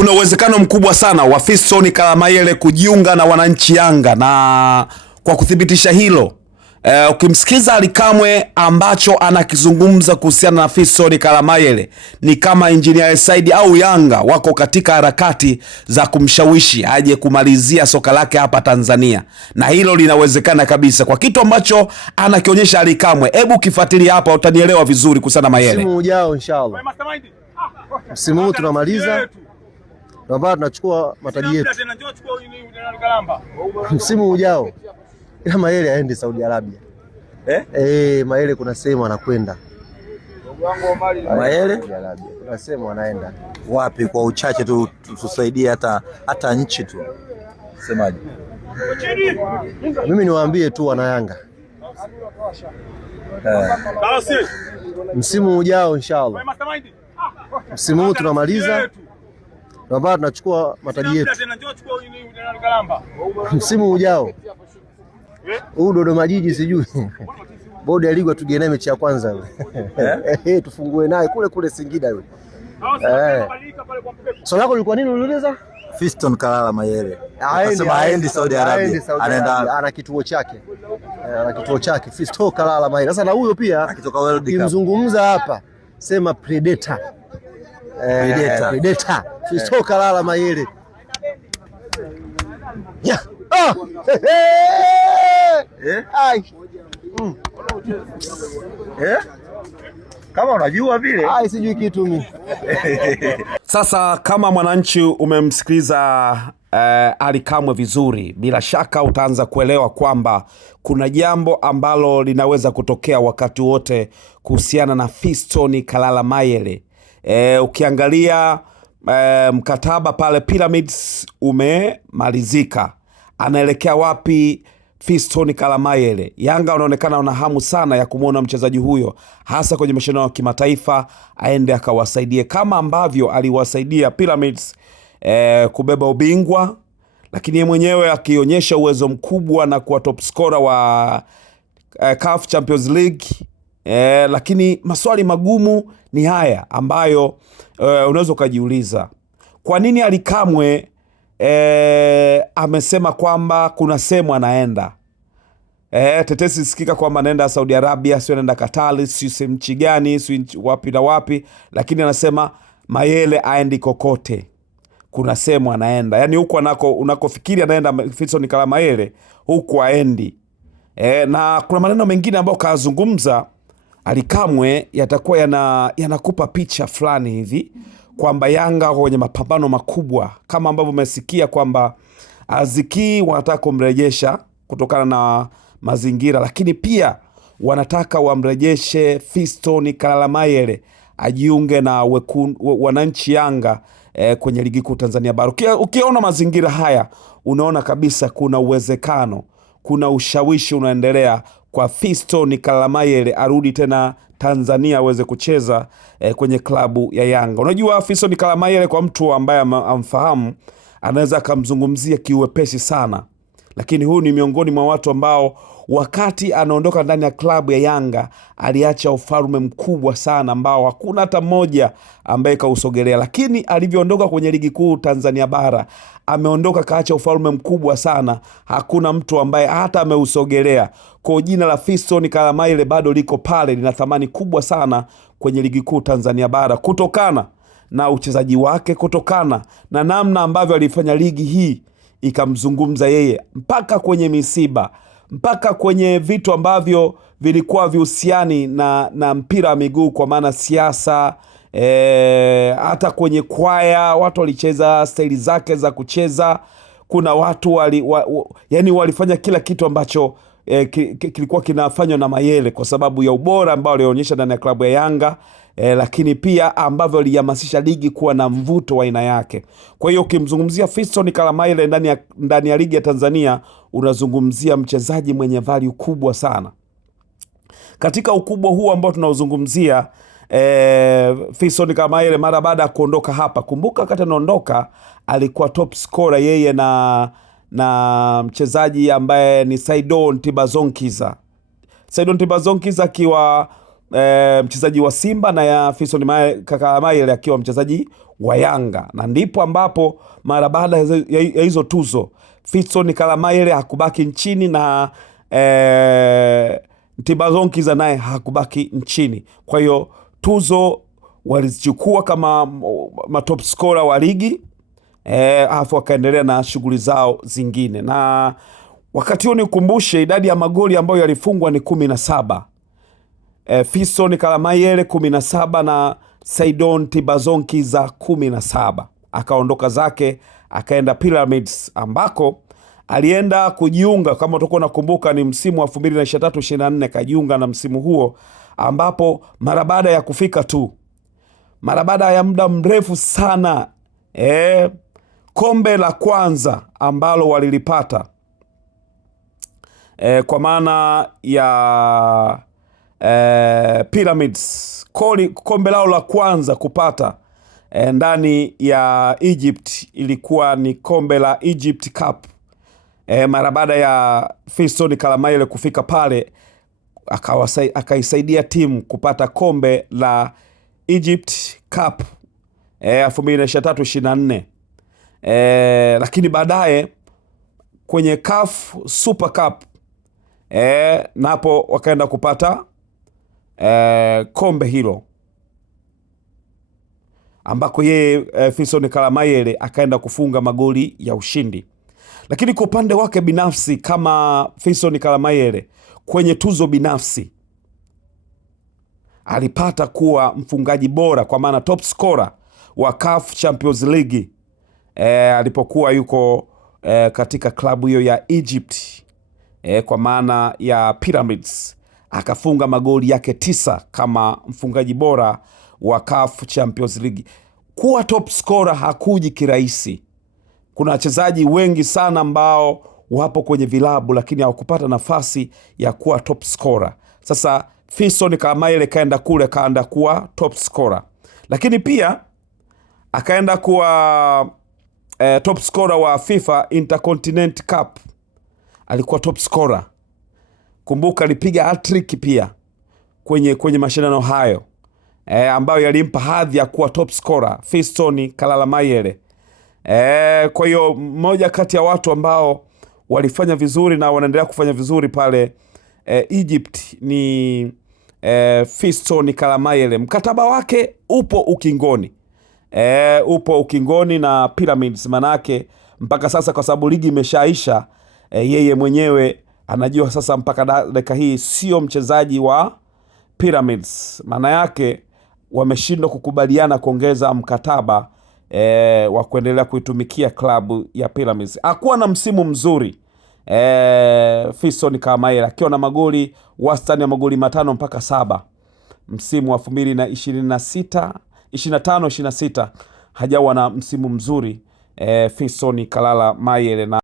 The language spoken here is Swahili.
kuna uwezekano mkubwa sana wa Fiston Kalamayele kujiunga na wananchi Yanga, na kwa kuthibitisha hilo ukimsikiza Ally Kamwe ambacho anakizungumza kuhusiana na Fiston Kalamayele ni kama Engineer Said au Yanga wako katika harakati za kumshawishi aje kumalizia soka lake hapa Tanzania, na hilo linawezekana kabisa kwa kitu ambacho anakionyesha Ally Kamwe. Hebu kifuatilia hapa utanielewa vizuri kuhusiana na Mayele. Msimu ujao inshallah. Msimu huu tunamaliza, na tunachukua mataji yetu. Msimu ujao ila Mayele aende Saudi Arabia. Mayele kuna sehemu anakwenda. Mayele kuna sehemu anaenda. Wapi? Kwa uchache tu tusaidie hata nchi tu. Semaje? Mimi niwaambie tu wana Yanga. Msimu ujao inshallah. Msimu huu tunamaliza, na tunachukua mataji yetu. Msimu ujao huu Dodoma Jiji sijui bodi ya ligi tugene mechi ya kwanza tufungue naye kule Singida yule. Swali lako lilikuwa nini uliuliza? Fiston Kalamayele anasema aendi Saudi Arabia. Anaenda, ana kituo chake. Fiston Kalamayele. Sasa na huyo pia akitoka World Cup kimzungumza hapa sema Predator. Predator. Fiston Kalamayele. Kama unajua vile. Sijui kitu mimi. Sasa kama mwananchi umemsikiliza Ally Kamwe vizuri, bila shaka utaanza kuelewa kwamba kuna jambo ambalo linaweza kutokea wakati wote kuhusiana na Fiston Kalamayele. Ukiangalia mkataba pale Pyramids umemalizika. Anaelekea wapi Fiston Kalamayele? Yanga wanaonekana wana hamu sana ya kumuona mchezaji huyo hasa kwenye mashindano ya kimataifa, aende akawasaidie kama ambavyo aliwasaidia Pyramids kubeba ubingwa, lakini yeye mwenyewe akionyesha uwezo mkubwa na kuwa top scorer wa CAF Champions League. Lakini maswali magumu ni haya ambayo unaweza ukajiuliza. Kwa nini Ally Kamwe amesema kwamba kuna sehemu anaenda? Tetesi sikika kwamba anaenda Saudi Arabia, sio anaenda Qatar, sio nchi gani, sio wapi na wapi, lakini anasema Mayele aendi kokote. Kuna sehemu anaenda. Yaani huko unakofikiri anaenda Fiston Kalamayele, huko aendi. Na kuna maneno mengine ambayo kazungumza Ally Kamwe yatakuwa yanakupa picha fulani hivi kwamba Yanga kwenye mapambano makubwa, kama ambavyo umesikia kwamba Aziki wanataka kumrejesha kutokana na mazingira, lakini pia wanataka wamrejeshe Fiston Kalamayele ajiunge na wananchi Yanga kwenye ligi kuu Tanzania bara. Ukiona mazingira haya unaona kabisa kuna uwezekano, kuna ushawishi unaendelea kwa Fiston Kalamayele arudi tena Tanzania aweze kucheza kwenye klabu ya Yanga. Unajua Fiston Kalamayele kwa mtu ambaye amfahamu anaweza akamzungumzia kiuwepesi sana, lakini huyu ni miongoni mwa watu ambao wakati anaondoka ndani ya klabu ya Yanga aliacha ufalme mkubwa sana ambao hakuna hata mmoja ambaye kausogelea, lakini alivyoondoka kwenye ligi kuu Tanzania bara ameondoka kaacha ufalme mkubwa sana, hakuna mtu ambaye hata ameusogelea. Kwa jina la Fiston Kalamayele bado liko pale, lina thamani kubwa sana kwenye ligi kuu Tanzania bara kutokana na uchezaji wake, kutokana na namna ambavyo alifanya ligi hii ikamzungumza yeye, mpaka kwenye misiba, mpaka kwenye vitu ambavyo vilikuwa vihusiani na mpira wa miguu, kwa maana siasa, hata kwenye kwaya watu walicheza staili zake za kucheza. Kuna watu yani walifanya kila kitu ambacho kilikuwa kinafanywa na Mayele kwa sababu ya ubora ambao alionyesha ndani ya klabu ya Yanga, lakini pia ambavyo alihamasisha ligi kuwa na mvuto wa aina yake. Kwa hiyo ukimzungumzia Fiston Kalamayele ndani ya ligi ya Tanzania unazungumzia mchezaji mwenye value kubwa sana. Katika ukubwa huu ambao tunauzungumzia, Fiston Kalamayele mara baada ya kuondoka hapa, kumbuka wakati anaondoka alikuwa top scorer yeye na mchezaji ambaye ni Saidon Tibazonkiza akiwa mchezaji wa Simba na ya Fiston Kalala Mayele akiwa mchezaji wa Yanga, na ndipo ambapo mara baada ya hizo tuzo Fiston Kalala Mayele hakubaki nchini na Ntibazonkiza naye hakubaki nchini. Kwa hiyo tuzo walizichukua kama matop scorer wa ligi, alafu wakaendelea na shughuli zao zingine. Na wakati huo nikumbushe idadi ya magoli ambayo yalifungwa ni 17. Fiston Kalala Mayele 17 na Saidon Ntibazonkiza 17. Akaondoka zake akaenda Pyramids ambako alienda kujiunga, kama utakuwa nakumbuka, ni msimu wa 2023-24 kajiunga na msimu huo, ambapo mara baada ya kufika tu, mara baada ya muda mrefu sana, kombe la kwanza ambalo walilipata kwa maana ya Pyramids, kombe lao la kwanza kupata ndani ya Egypt ilikuwa ni kombe la Egypt Cup. Mara baada ya Fiston Kalala Mayele kufika pale, akaisaidia timu kupata kombe la Egypt Cup 2023-24. Lakini baadaye kwenye CAF Super Cup napo wakaenda kupata kombe hilo ambako yeye Fiston Kalala Mayele akaenda kufunga magoli ya ushindi. Lakini kwa upande wake binafsi kama Fiston Kalala Mayele kwenye tuzo binafsi alipata kuwa mfungaji bora, kwa maana top scorer wa CAF Champions League alipokuwa yuko katika klabu hiyo ya Egypt kwa maana ya Pyramids, akafunga magoli yake 9 kama mfungaji bora wa CAF Champions League. Kuwa top scorer hakuji kirahisi. Kuna wachezaji wengi sana ambao wapo kwenye vilabu lakini hawakupata nafasi ya kuwa top scorer. Sasa Fiston Kalala Mayele kaenda kule, kaenda kuwa top scorer, lakini pia akaenda kuwa top scorer wa FIFA Intercontinental Cup. Alikuwa top scorer. Kumbuka alipiga hat-trick pia kwenye mashindano hayo ambayo yalimpa hadhi ya kuwa top scorer Fiston Kalala Mayele. Kwa hiyo mmoja kati ya watu ambao walifanya vizuri na wanaendelea kufanya vizuri pale Egypt ni Fiston Kalala Mayele. Mkataba wake upo ukingoni na Pyramids, manake mpaka sasa, kwa sababu ligi imeshaisha, yeye mwenyewe anajua sasa mpaka dakika hii sio mchezaji wa Pyramids. Maana yake wameshindwa kukubaliana kuongeza mkataba wa kuendelea kuitumikia klabu ya Pyramids. Hakuwa na msimu mzuri Fiston Kalala Mayele, akiwa na magoli wastani ya magoli 5 mpaka 7 msimu wa 2025-26 hajawa na msimu mzuri Fiston Kalala Mayele.